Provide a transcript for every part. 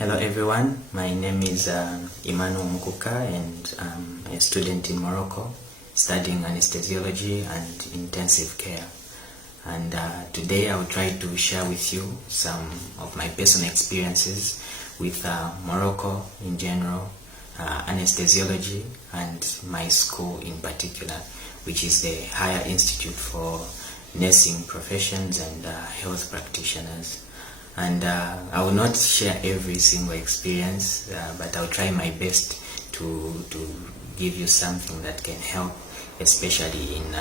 Hello everyone, my name is Emmanuel Mukuka and I'm a student in Morocco studying anesthesiology and intensive care. And today I will try to share with you some of my personal experiences with Morocco in general, anesthesiology, and my school in particular, which is the Higher Institute for Nursing Professions and Health Practitioners. And I will not share every single experience, but I'll try my best to give you something that can help, especially in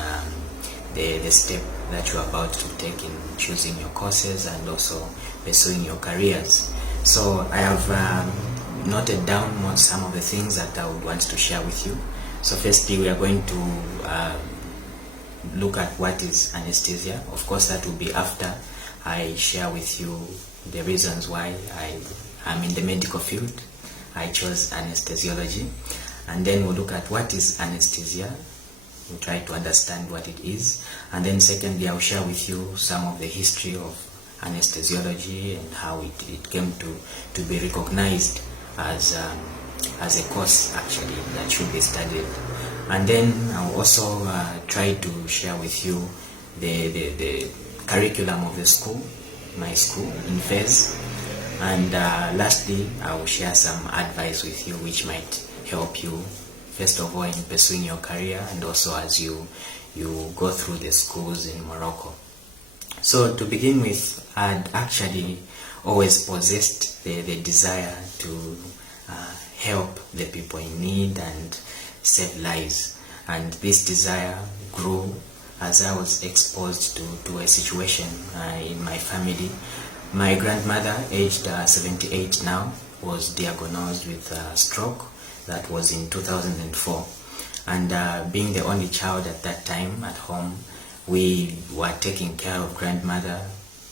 the step that you're about to take in choosing your courses and also pursuing your careers. So I have noted down some of the things that I would want to share with you. So firstly, we are going to look at what is anesthesia. Of course, that will be after I share with you the reasons why I'm in the medical field. I chose anesthesiology. And then we'll look at what is anesthesia. We'll try to understand what it is. And then secondly, I'll share with you some of the history of anesthesiology and how it came to be recognized as a course actually that should be studied. And then I'll also try to share with you the curriculum of the school, my school in Fez. And lastly, I will share some advice with you which might help you, first of all, in pursuing your career and also as you go through the schools in Morocco. So to begin with, I'd actually always possessed the desire to help the people in need and save lives. And this desire grew as I was exposed to a situation in my family. My grandmother, aged 78 now, was diagnosed with stroke. That was in 2004. And being the only child at that time at home, we were taking care of grandmother,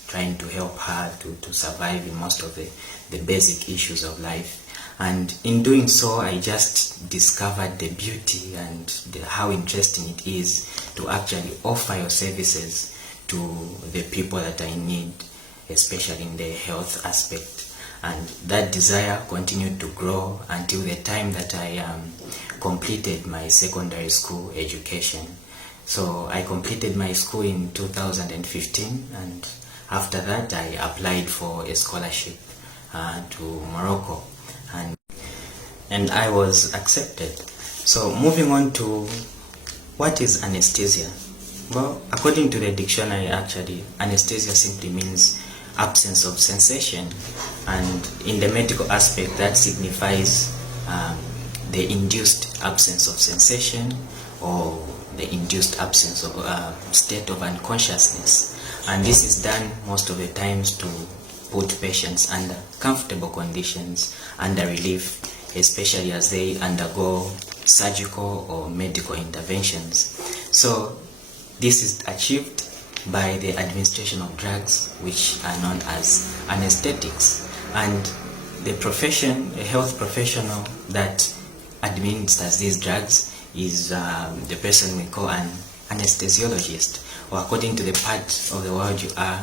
trying to help her to survive in most of the basic issues of life. And in doing so, I just discovered the beauty and how interesting it is to actually offer your services to the people that are in need, especially in the health aspect. And that desire continued to grow until the time that I completed my secondary school education. So I completed my school in 2015, and after that I applied for a scholarship to Morocco. And I was accepted. So moving on to what is anesthesia? Well, according to the dictionary, actually, anesthesia simply means absence of sensation, and in the medical aspect, that signifies the induced absence of sensation or the induced absence of state of unconsciousness. And this is done most of the times to put patients under comfortable conditions, under relief, especially as they undergo surgical or medical interventions. So this is achieved by the administration of drugs which are known as anesthetics. And the profession, a health professional that administers these drugs is the person we call an anesthesiologist, or according to the part of the world you are,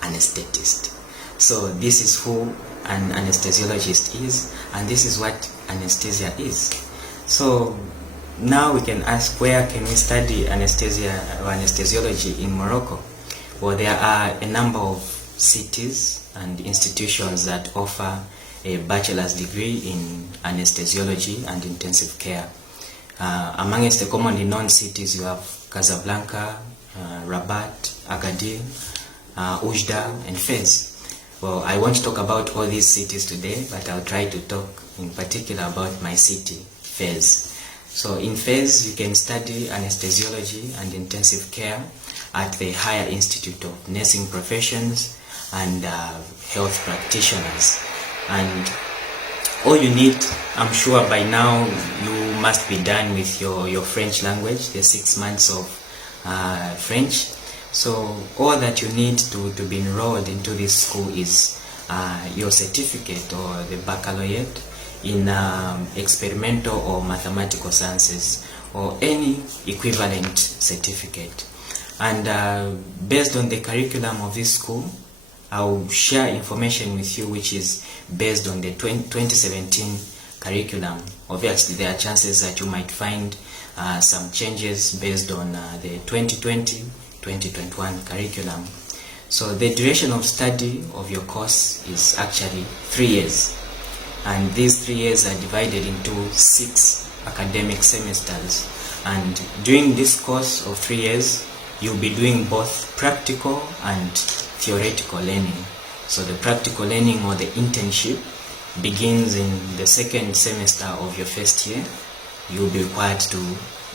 anesthetist. So this is who an anesthesiologist is, and this is what anesthesia is. So now we can ask, where can we study anesthesia or anesthesiology in Morocco? Well, there are a number of cities and institutions that offer a bachelor's degree in anesthesiology and intensive care. Amongst the commonly known cities, you have Casablanca, Rabat, Agadir, Oujda, and Fez. Well, I won't talk about all these cities today, but I'll try to talk in particular about my city, Fez. So in Fez, you can study anesthesiology and intensive care at the Higher Institute of Nursing Professions and Health Practitioners. And all you need, I'm sure by now, you must be done with your French language, the 6 months of French. So all that you need to be enrolled into this school is your certificate or the baccalaureate in experimental or mathematical sciences or any equivalent certificate. And based on the curriculum of this school, I'll share information with you which is based on the 2017 curriculum. Obviously, there are chances that you might find some changes based on the 2020-2021 curriculum. So the duration of study of your course is actually 3 years, and these 3 years are divided into 6 academic semesters. And during this course of 3 years, you'll be doing both practical and theoretical learning. So the practical learning or the internship begins in the 2nd semester of your first year. You'll be required to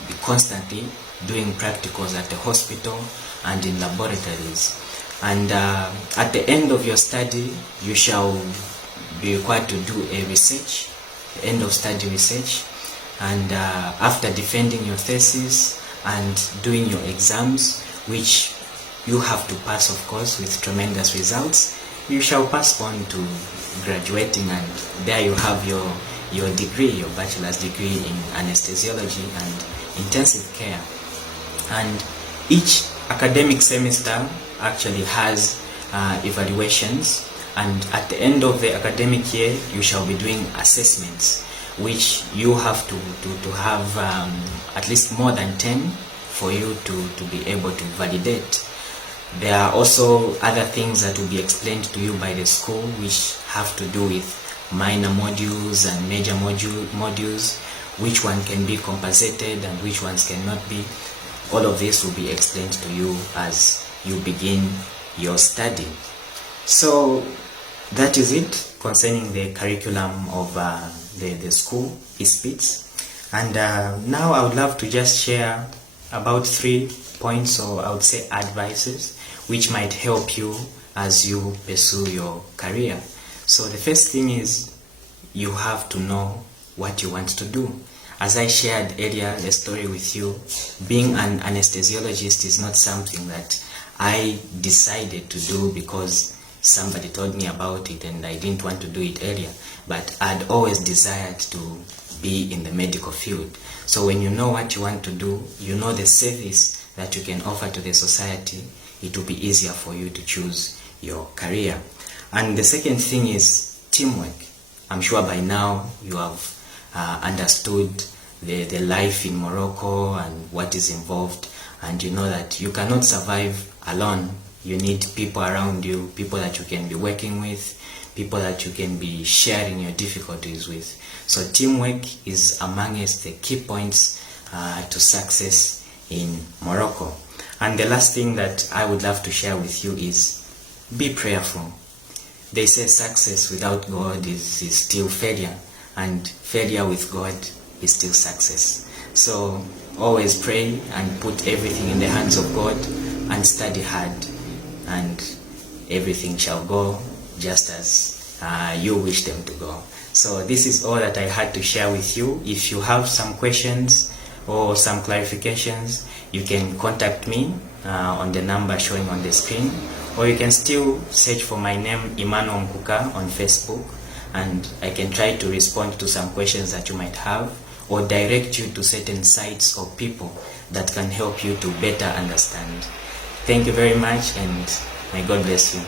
be constantly doing practicals at the hospital and in laboratories. And at the end of your study, you shall be required to do a research, end of study research. And after defending your thesis and doing your exams, which you have to pass, of course, with tremendous results, you shall pass on to graduating, and there you have your degree, your bachelor's degree in anesthesiology and intensive care. And each academic semester actually has evaluations, and at the end of the academic year, you shall be doing assessments, which you have to have at least more than 10 for you to be able to validate. There are also other things that will be explained to you by the school, which have to do with minor modules and major modules, which one can be compensated and which ones cannot be. All of this will be explained to you as you begin your study. So that is it concerning the curriculum of the school, ISPITS. And now I would love to just share about 3 points, or I would say advices, which might help you as you pursue your career. So the first thing is, you have to know what you want to do. As I shared earlier the story with you, being an anesthesiologist is not something that I decided to do because somebody told me about it and I didn't want to do it earlier, but I'd always desired to be in the medical field. So when you know what you want to do, you know the service that you can offer to the society, it will be easier for you to choose your career. And the second thing is teamwork. I'm sure by now you have understood the life in Morocco and what is involved, and you know that you cannot survive alone. You need people around you, people that you can be working with, people that you can be sharing your difficulties with. So teamwork is amongst the key points to success in Morocco. And the last thing that I would love to share with you is be prayerful. They say success without God is still failure, and failure with God is still success. So always pray and put everything in the hands of God and study hard, and everything shall go just as you wish them to go. So this is all that I had to share with you. If you have some questions or some clarifications, you can contact me on the number showing on the screen, or you can still search for my name, Emmanuel Mukuka, on Facebook, and I can try to respond to some questions that you might have, or direct you to certain sites or people that can help you to better understand. Thank you very much, and may God bless you.